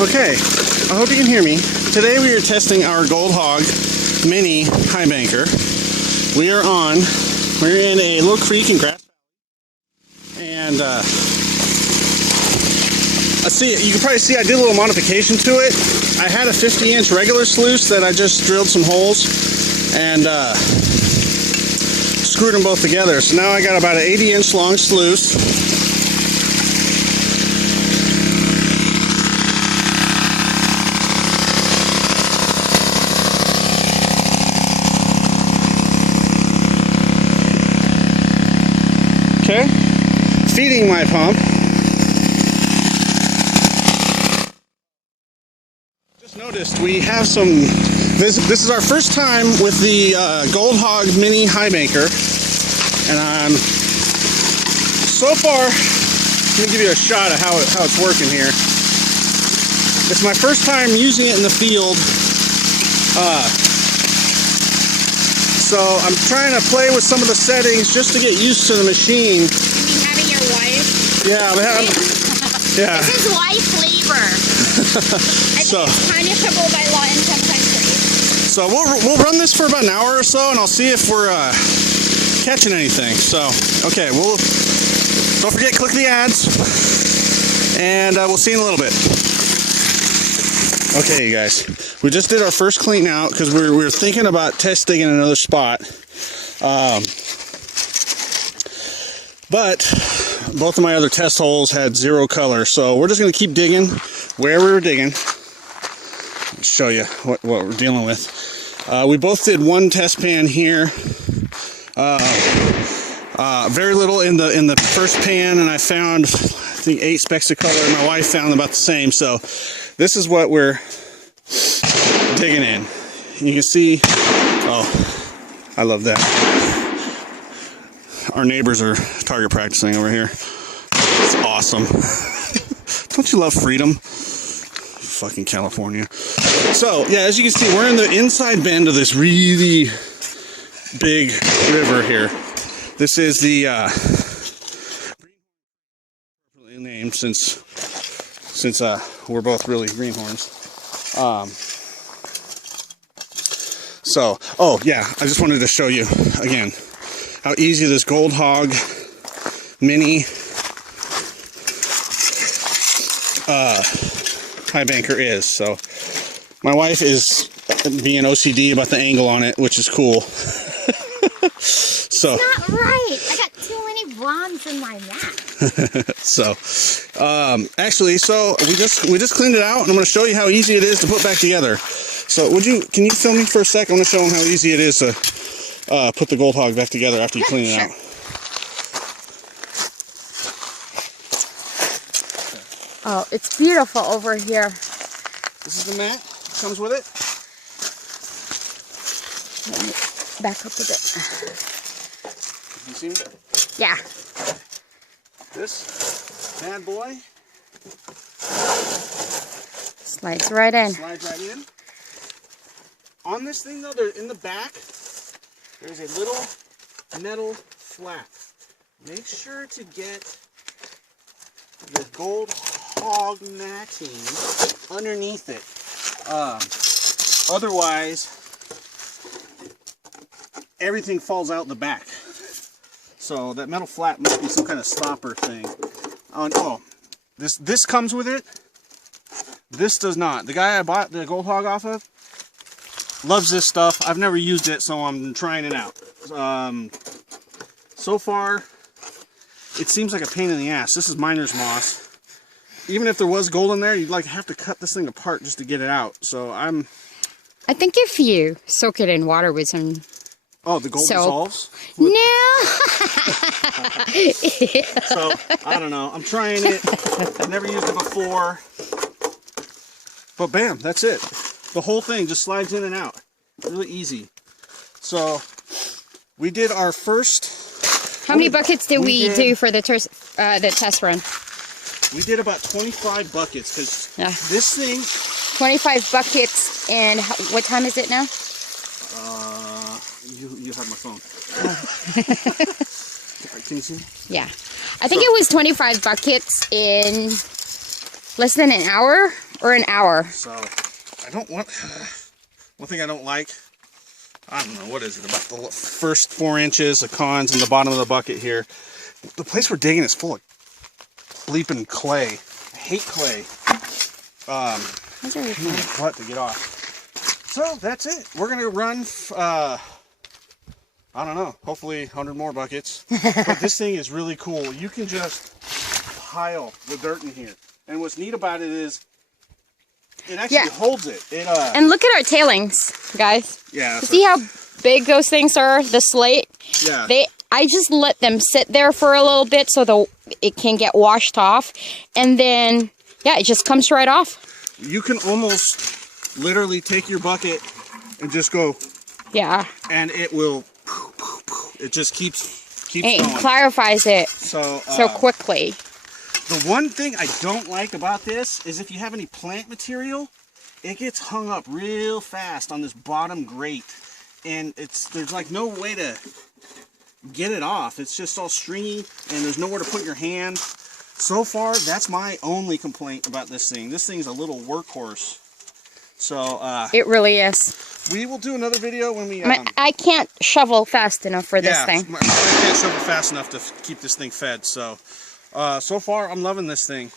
Okay, I hope you can hear me. Today we are testing our Goldhog mini Highbanker. We're in a little creek in Grass Valley. And let's see, you can probably see I did a little modification to it. I had a 50-inch regular sluice that I just drilled some holes and screwed them both together. So now I got about an 80-inch long sluice. Okay, feeding my pump. Just noticed we have some, this is our first time with the Goldhog mini Highbanker, and so far, let me give you a shot of how it's working here. It's my first time using it in the field, so I'm trying to play with some of the settings just to get used to the machine. You mean having your wife? Yeah, yeah. This is wife labor. I think it's punishable by law in some countries. So we'll run this for about an hour or so, and I'll see if we're catching anything. So okay, don't forget, click the ads, and we'll see you in a little bit. Okay, you guys, we just did our first clean out because we were thinking about testing in another spot, but both of my other test holes had zero color, so we're just going to keep digging where we were digging. I'll show you what we're dealing with. We both did one test pan here, very little in the first pan, and I found, I think, 8 specks of color, and my wife found about the same. So this is what we're digging in. You can see, oh, I love that. Our neighbors are target practicing over here. It's awesome. Don't you love freedom? Fucking California. So, yeah, as you can see, we're in the inside bend of this really big river here. This is the named since we're both really greenhorns. So, oh yeah, I just wanted to show you again how easy this Goldhog mini Highbanker is. So my wife is being OCD about the angle on it, which is cool. So it's not right. I got too many bronze in my map. So actually, so we just cleaned it out, and I'm going to show you how easy it is to put back together. So can you film me for a sec? I want to show them how easy it is to put the Goldhog back together after you clean it out. Oh, it's beautiful over here. This is the mat. Comes with it. Let me back up a bit. You see it? Yeah. This bad boy slides right in. Slides right in. On this thing though, in the back, there's a little metal flap. Make sure to get your Goldhog matting underneath it. Otherwise, everything falls out the back. So that metal flap must be some kind of stopper thing. Oh, this comes with it. This does not. The guy I bought the Goldhog off of loves this stuff. I've never used it, so I'm trying it out. So far, it seems like a pain in the ass. This is miner's moss. Even if there was gold in there, you'd have to cut this thing apart just to get it out. So I think if you soak it in water with some. Oh, the gold dissolves? No. So, I don't know. I'm trying it. I've never used it before. But bam, that's it. The whole thing just slides in and out. Really easy. So, we did our first... How many buckets did we do for the test run? We did about 25 buckets, because this thing... 25 buckets, and what time is it now? You have my phone. Can you see? Yeah. I think it was 25 buckets in Less than an hour or an hour? So I don't want, one thing I don't like, I don't know, what is it, about the first 4 inches of cons in the bottom of the bucket here. The place we're digging is full of bleeping clay. I hate clay. Those are really pain in the butt to get off. So that's it. We're gonna run, I don't know, hopefully 100 more buckets. But this thing is really cool. You can just pile the dirt in here. And what's neat about it is it actually holds it. And look at our tailings, guys. Yeah. See how big those things are? The slate? Yeah. I just let them sit there for a little bit so it can get washed off. And then, yeah, it just comes right off. You can almost literally take your bucket and just go. Yeah. And it will, it just keeps going. It clarifies it so quickly. The one thing I don't like about this is if you have any plant material, it gets hung up real fast on this bottom grate. And there's like no way to get it off. It's just all stringy and there's nowhere to put your hand. So far, that's my only complaint about this thing. This thing's a little workhorse. So, it really is. We will do another video when we... I can't shovel fast enough for this thing. I can't shovel fast enough to keep this thing fed, so... so far, I'm loving this thing.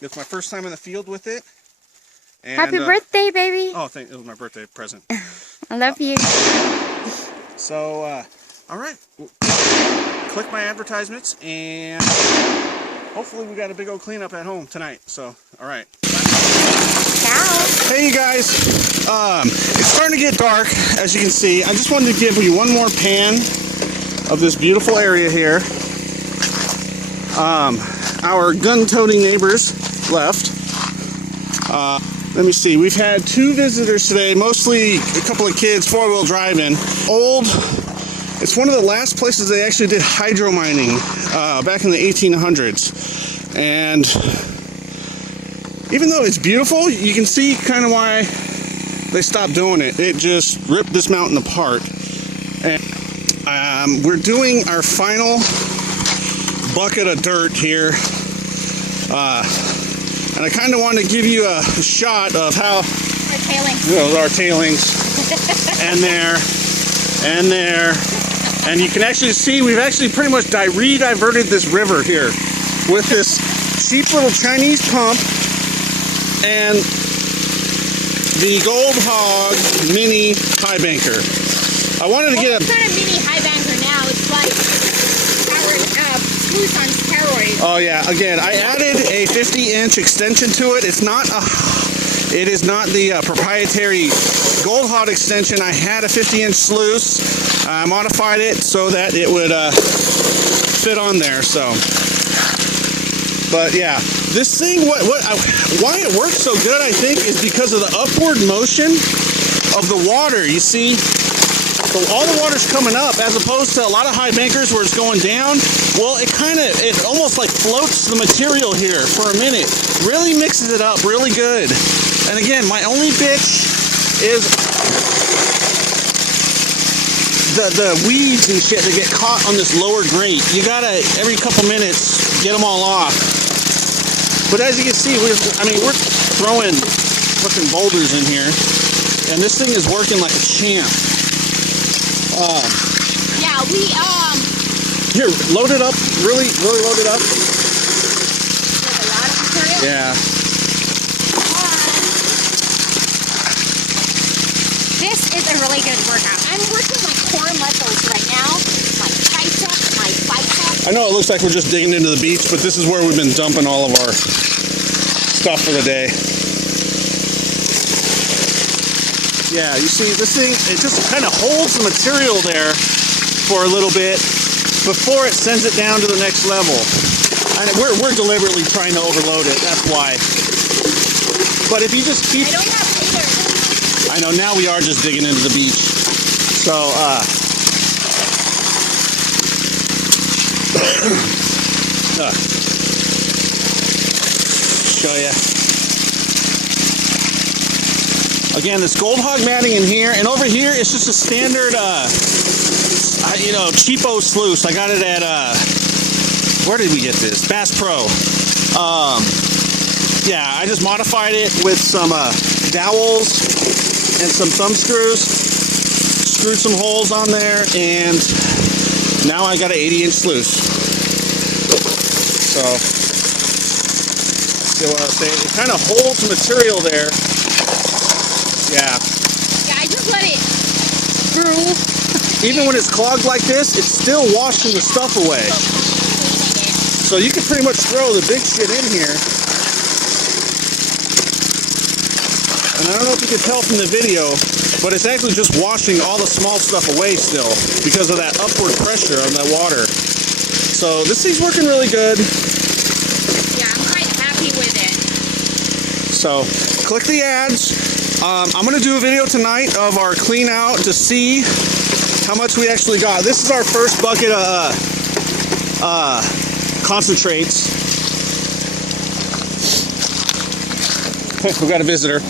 It's my first time in the field with it. And, Happy birthday, baby. Oh, it was my birthday present. I love you. So, all right. Click my advertisements, and hopefully we got a big old cleanup at home tonight. So, all right. Ciao. Hey, you guys. It's starting to get dark, as you can see. I just wanted to give you one more pan of this beautiful area here. Our gun-toting neighbors left. Let me see. We've had 2 visitors today, mostly a couple of kids, 4-wheel driving. It's one of the last places they actually did hydro mining back in the 1800s. And even though it's beautiful, you can see kind of why they stopped doing it. It just ripped this mountain apart. And we're doing our final bucket of dirt here. And I kind of wanted to give you a shot of how Our tailings. You know, our tailings. and there. And you can actually see we've actually pretty much re-diverted this river here with this cheap little Chinese pump and the Goldhog mini Highbanker. I wanted to get It's not a mini Highbanker now. It's like sluice on steroids. Oh yeah, again, I added a 50-inch extension to it. It is not the proprietary Goldhog extension. I had a 50-inch sluice. I modified it so that it would fit on there. So, but yeah, this thing, why it works so good, I think, is because of the upward motion of the water. You see, so all the water's coming up, as opposed to a lot of Highbankers where it's going down. Well, it almost like floats the material here for a minute. Really mixes it up really good. And again, my only bitch is the weeds and shit that get caught on this lower grate. You gotta, every couple minutes, get them all off. But as you can see, we're throwing fucking boulders in here. And this thing is working like a champ. Yeah, Here, load it up. Really load it up. Like a lot of material? Yeah. This is a really good workout. I'm working my core muscles right now. My triceps, my biceps. I know it looks like we're just digging into the beach, but this is where we've been dumping all of our stuff for the day. Yeah, you see, this thing, it just kind of holds the material there for a little bit before it sends it down to the next level. And we're deliberately trying to overload it, that's why. But if you just keep... I don't have either. I know, now we are just digging into the beach. So, show ya. Again, this Goldhog matting in here, and over here it's just a standard, cheapo sluice. I got it at, where did we get this? Bass Pro. Yeah, I just modified it with some dowels and some thumb screws. Screwed some holes on there, and now I got an 80-inch sluice. So, see what I was saying? It kind of holds material there. Yeah. Yeah, I just let it brew. Even when it's clogged like this, it's still washing the stuff away. So you can pretty much throw the big shit in here. And I don't know if you can tell from the video, but it's actually just washing all the small stuff away still because of that upward pressure of that water. So this thing's working really good. Yeah, I'm quite happy with it. So click the ads. I'm going to do a video tonight of our clean out to see how much we actually got. This is our first bucket of concentrates. We got a visitor.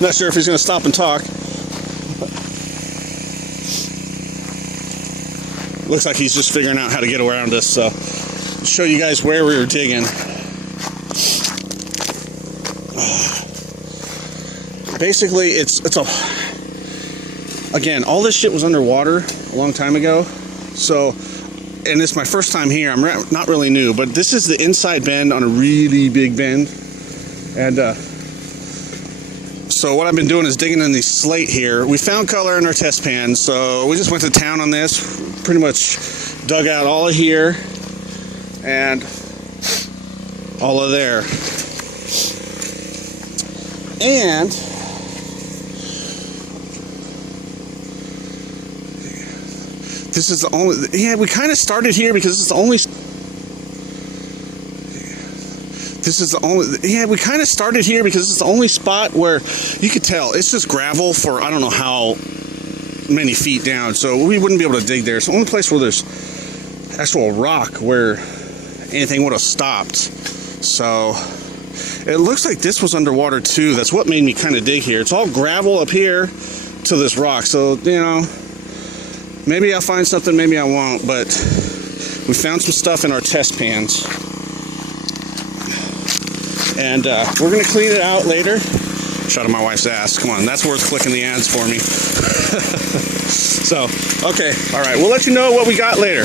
Not sure if he's going to stop and talk. Looks like he's just figuring out how to get around us. So, show you guys where we were digging. Basically, it's a. Again, all this shit was underwater a long time ago. So, and it's my first time here. I'm not really new, but this is the inside bend on a really big bend, and. So what I've been doing is digging in the slate here. We found color in our test pan, so we just went to town on this. Pretty much dug out all of here and all of there. And this is the only, yeah, we kind of started here because it's the only, we kind of started here because it's the only spot where you could tell it's just gravel for I don't know how many feet down, so we wouldn't be able to dig there. It's the only place where there's actual rock where anything would have stopped. So it looks like this was underwater too. That's what made me kind of dig here. It's all gravel up here to this rock, so you know, maybe I'll find something, maybe I won't, but we found some stuff in our test pans. And we're going to clean it out later. Shot of my wife's ass. Come on, that's worth clicking the ads for me. So, okay, all right. We'll let you know what we got later.